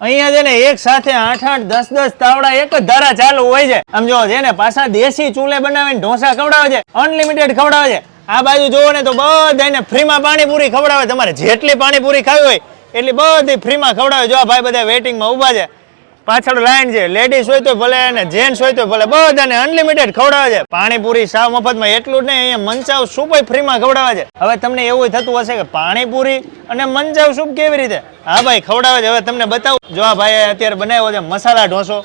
અહીંયા છે ને એક સાથે આઠ આઠ દસ દસ તાવડા એક જ ધારા ચાલુ હોય છે. આમ જો છે ને પાછા દેશી ચૂલે બનાવીને ઢોસા ખવડાવે છે અનલિમિટેડ ખવડાવે છે. આ બાજુ જોવો ને તો બધાને ફ્રીમાં પાણીપુરી ખવડાવે તમારે જેટલી પાણીપુરી ખાવી હોય એટલી બધી ફ્રીમાં ખવડાવે જો આ ભાઈ બધા વેઇટિંગમાં ઊભા છે. પાછળ લાઈન છે લેડીઝ હોય તો ભલે અને જેન્ટ્સ હોય તો ભલે બધાને અનલિમિટેડ ખવડાવે છે. પાણીપુરી સાવ મફતમાં એટલું જ નહીં અહીંયા મંચાવ સૂપ ફ્રીમાં ખવડાવે છે. હવે તમને એવું થતું હશે કે પાણીપુરી અને મંચાવ સૂપ કેવી રીતે? હા ભાઈ ખવડાવે છે. હવે તમને બતાવું. જો આ ભાઈ અત્યારે બનાવ્યો છે મસાલા ઢોસો.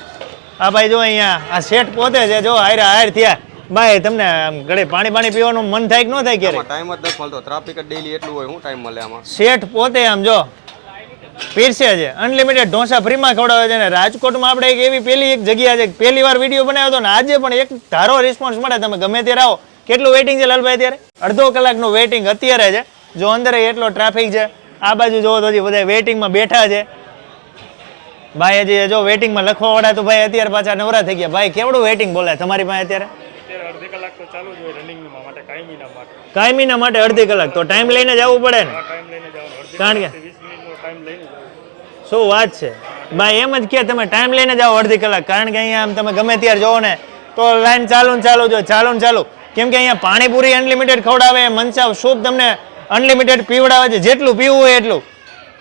આ ભાઈ જો અહીંયા આ શેઠ પોતે છે જો હાયરા હાયર થયા. ભાઈ તમને ઘડે પાણી પાણી પીવાનું મન થાય કે ન થાય ક્યારે ટાઈમ જ નથી મળતો. ટ્રાફિક ડેલી એટલું હોય હું ટાઈમ મળે આમાં? શેઠ પોતે આમ જો પીરસે છે. અનલિમિટેડ ઢોસા ફ્રીમાં ખવડાવે છે અને રાજકોટમાં આપણે એક એવી પહેલી એક જગ્યા છે. પહેલી વાર વીડિયો બનાવ્યો હતો ને આજે પણ એક ધારો રિસ્પોન્સ મળે તમે ગમે ત્યારે આવો. કેટલું વેઇટિંગ છે લાલભાઈ અત્યારે? અડધો કલાકનું વેઇટિંગ અત્યારે છે. જો અંદર એટલો ટ્રાફિક છે આ બાજુ જોવો તો હજી બધા વેઇટિંગમાં બેઠા છે. ભાઈ હજી જો વેઇટિંગમાં લખવા વાળા તો ભાઈ અત્યારે પાછા નવરા થઈ ગયા. ભાઈ કેવડું વેઇટિંગ બોલે તમારી પાસે અત્યારે? કાયમીના માટે અડધી કલાક. તો ટાઈમ લઈને જવું પડે ને? કારણ કે વીસ મિનિટનો ટાઈમ લઈને જવાનો શું વાત છે? ભાઈ, એમ જ કે તમે ટાઈમ લઈને જાઓ અડધી કલાક. કારણ કે અહીંયા આમ તમે ગમે ત્યારે જોવો ને, તો લાઈન ચાલુ ને ચાલુ જો, ચાલુ ને ચાલુ. કેમ કે અહીંયા પાણીપુરી અનલિમિટેડ ખવડાવે, મંચાવ સૂપ તમને અનલિમિટેડ પીવડાવે છે. જેટલું પીવું હોય એટલું.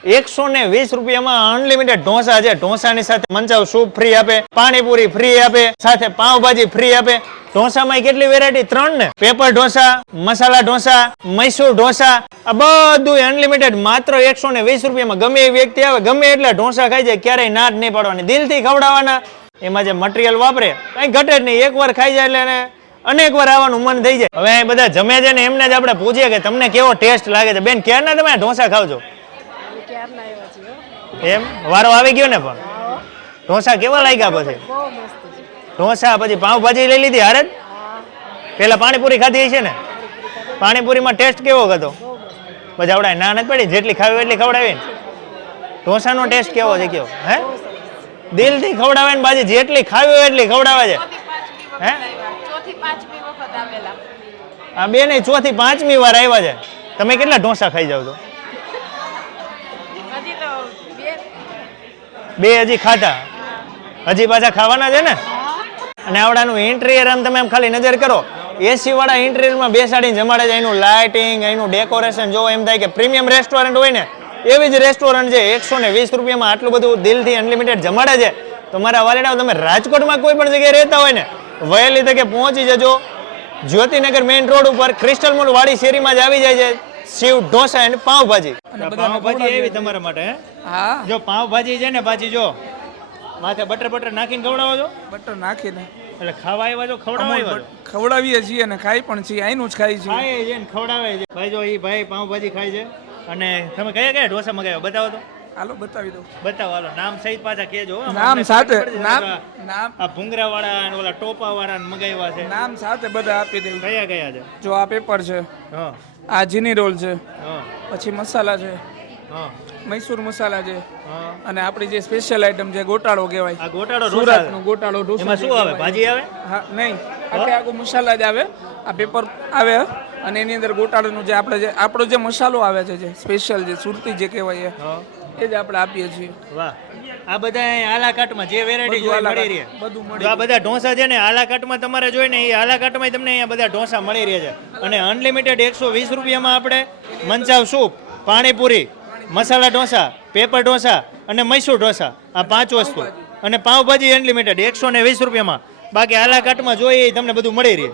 એકસો ને વીસ રૂપિયામાં અનલિમિટેડ ઢોસા છે. ઢોસાની સાથે મંચાવ સૂપ ફ્રી આપે, પાણીપુરી ફ્રી આપે, સાથે પાવભાજી ફ્રી આપે. ઢોસામાં કેટલી વેરાયટી ત્રણ ને? પેપર ઢોસા, મસાલા ઢોસા, મૈસૂર ઢોસા, આ બધું અનલિમિટેડ માત્ર એકસો ને વીસ રૂપિયામાં ગમે એ વ્યક્તિ આવે, ગમે એટલે ઢોસા ખાઈ જાય, ક્યારેય ના નહીં પાડવાની. દિલથી ખવડાવવાના. એમાં જે મટીરિયલ વાપરે, કઈ ઘટે જ નહીં. એકવાર ખાઈ જાય એટલે અનેક વાર આવવાનું મન થઈ જાય. હવે બધા જમે છે ને એમને જ આપણે પૂછીએ કે તમને કેવો ટેસ્ટ લાગે છે? બેન, ક્યારના તમે ઢોસા ખાવ છો? ક્યારના આવ્યા છીએ એમ? વારો આવી ગયો ને પણ? ઢોસા કેવા લાગ્યા પછી? બહુ ઢોસા પછી પાઉંભાજી લઈ લીધી હારે પેલા પાણીપુરી ખાધી છે ને? પાણીપુરીમાં ટેસ્ટ કેવો હતો? આવડાય ના નથી પડી? જેટલી ખાવી હોય એટલી ખવડાવી ને? ઢોસાનો ટેસ્ટ કેવો છે કેવો? હે? દિલથી ખવડાવે ને બાજી જેટલી ખાવી હોય એટલી ખવડાવે છે. હે? ચોથી પાંચમી વખત આવેલા. આ બે નહીં ચોથી પાંચમી વાર આવ્યા છે. તમે કેટલા ઢોસા ખાઈ જાવ છો? તો બે હજી ખાટા હજી પાછા ખાવાના છે ને? અને આવડાનું ઇન્ટિરિયર આમ તમે આમ ખાલી નજર કરો. એસી વાળા ઇન્ટિરિયરમાં બેસાડીને જમાડે છે. એનું લાઇટિંગ એનું ડેકોરેશન જો એમ થાય કે પ્રીમિયમ રેસ્ટોરન્ટ હોય ને, એવી જ રેસ્ટોરન્ટ છે. એકસો ને વીસ રૂપિયામાં આટલું બધું દિલથી અનલિમિટેડ જમાડે છે. તો મારા વાલીડાઓ, તમે રાજકોટમાં કોઈ પણ જગ્યાએ રહેતા હોય ને, વહેલી તકે પહોંચી જજો. જ્યોતિનગર મેઇન રોડ ઉપર ક્રિસ્ટલ મોલ વાડી શેરીમાં જ આવી જાય છે. શિવ ઢોસા અને પાવભાજી પાવભાજી એવી તમારા માટે હે? હા. જો પાવભાજી છે ને પાછી જો માથે બટર બટર નાખીને ખવડાવો છો? બટર નાખીને. એટલે ખાવા આવ્યા છો ખવડાવવા આવ્યા ખવડાવીએ છીએ અને ખાઈ પણ છીએ અહીંનું જ ખાઈ છીએ. ખાય છે ને ખવડાવે છે. ભાઈ જો એ ભાઈ પાવભાજી ખાય છે. અને તમે કયા કયા ઢોસા મગાવ્યા? બતાવો તો. હાલો બતાવી દઉં. બતાવો હાલો. નામ સહિત પાછા કેજો નામ સાથે નામ નામ. આ ભૂંગરા વાળા અને ઓલા ટોપા વાળા મગાવ્યા છે. નામ સાથે બધા આપી દઉં કયા કયા છે? જો આ પેપર છે. હા. આ જીની રોલ છે. હા. પછી મસાલા છે. હા. મૈસૂર મસાલા છે. અને આપણી જે સ્પેશિયલ આઈટમ છે ગોટાળો કહેવાય. આ ગોટાળો સુરત નો ગોટાળો ઢોસા એમાં શું આવે? ભાજી આવે? હા નહીં. આખે આખો મસાલા જ આવે. આ પેપર આવે અને એની અંદર ગોટાળાનું જે આપણે જે આપણો જે મસાલો આવે છે જે સ્પેશિયલ જે સુરતી જે કહેવાય એ, જ આપણે આપીએ છીએ. વાહ. આ બધા અહીં આલા જે વેરાયટી જોઈ મળી રહી. બધું મળી આ બધા ઢોસા છે ને આલાકાટમાં તમારે જોઈ ને એ આલાકાટમાં તમને અહીંયા બધા ઢોસા મળી રહ્યા છે. અને અનલિમિટેડ એકસો વીસ રૂપિયામાં આપણે manchow soup panipuri masala dosa paper dosa અને મૈસૂર ઢોસા. આ પાંચ વસ્તુ. અને પાવભાજી અનલિમિટેડ એકસો ને વીસ રૂપિયામાં. બાકી આલાકાટમાં જોઈએ તમને બધું મળી રહે.